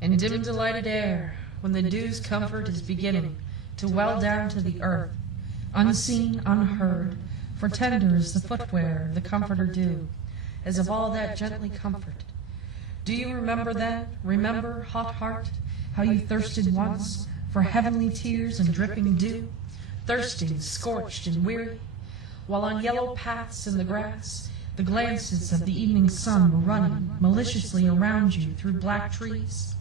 In dim delighted air, when the dew's comfort is beginning to well down to the earth, unseen, unheard, for tender is the footwear the comforter dew, as of all that gently comfort. Do you remember then, remember, hot heart, how you thirsted once for heavenly tears and dripping dew, thirsting, scorched, and weary, while on yellow paths in the grass the glances of the evening sun were running maliciously around you through black trees,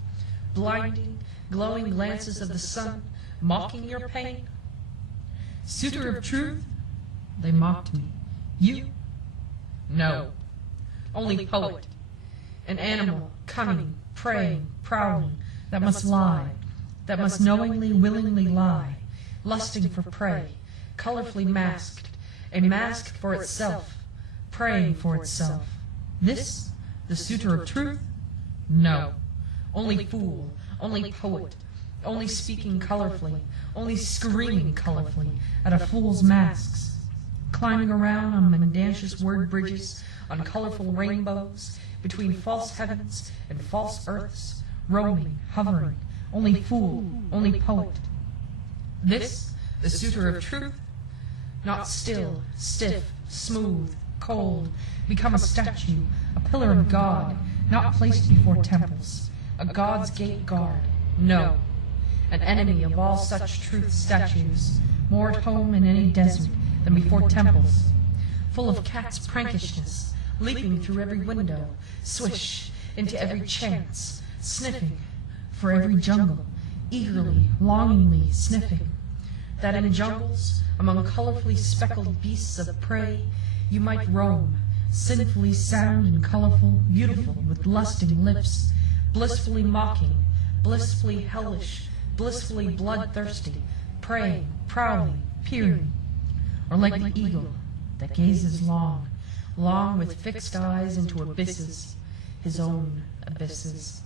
blinding, glowing glances of the sun, mocking your pain? Suitor of truth, they mocked me. You? No. Only poet. An animal, cunning, preying, prowling, that must lie, that must knowingly, willingly lie, lusting for prey, colorfully masked, a mask for itself, praying for itself. This, the suitor of truth? No. Only fool, only poet, only speaking colorfully, only screaming colorfully at a fool's masks, climbing around on mendacious word bridges, on colorful rainbows, between false heavens and false earths, roaming, hovering, only fool, only poet. This, the suitor of truth? Not still, stiff, smooth, cold, become a statue, a pillar of God, not placed before temples, a God's gate guard. No, an enemy of all such truth statues, more at home in any desert than before temples, full of cat's prankishness, leaping through every window, swish, into every chance, sniffing for every jungle, eagerly, longingly sniffing, that in jungles, among colorfully speckled beasts of prey, you might roam, sinfully sound and colorful, beautiful, with lusting lips, blissfully mocking, blissfully hellish, blissfully bloodthirsty, praying, prowling, peering, or like the eagle that gazes long, long with fixed eyes into abysses, his own abysses.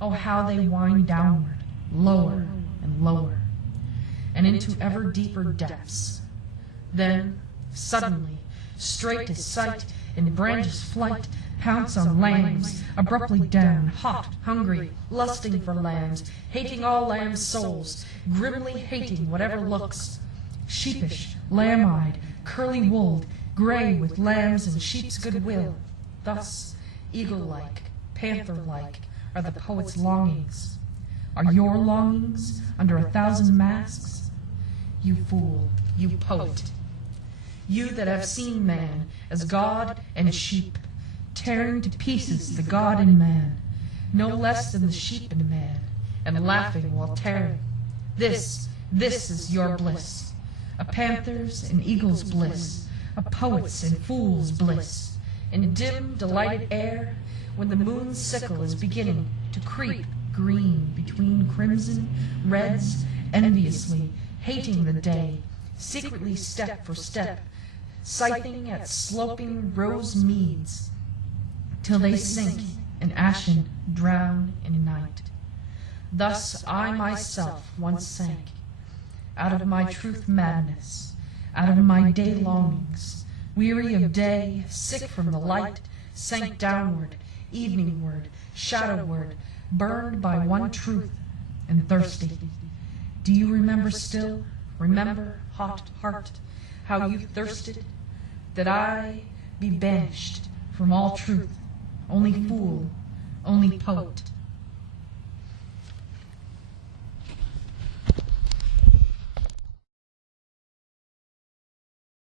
Oh, how they wind downward, lower and lower, and into ever deeper depths. Then, suddenly, straight as sight, in brandish flight, pounce on lambs, abruptly down, hot, hungry, lusting for lambs, hating all lambs' souls, grimly hating whatever looks, sheepish, lamb-eyed, curly-wooled, gray with lambs and sheep's goodwill. Thus, eagle-like, panther-like, are the poet's longings. Are your longings under 1,000 masks? You fool, you poet. You that have seen man as God and sheep, tearing to pieces the God in man, no less than the sheep in man, and laughing while tearing. This is your bliss, a panther's and eagle's bliss, a poet's and fool's bliss, in dim, delighted air, when the moon's sickle is beginning to creep green between crimson reds, enviously, hating the day, secretly step for step, scything at sloping rose meads, till they sink and ashen drown in night. Thus I myself once sank, out of my truth madness, out of my day longings, weary of day, sick from the light, sank downward, eveningward, shadowward, burned by one truth, and thirsty. Do you remember still, remember, hot heart, how you thirsted, that I be banished from all truth, only fool, only poet?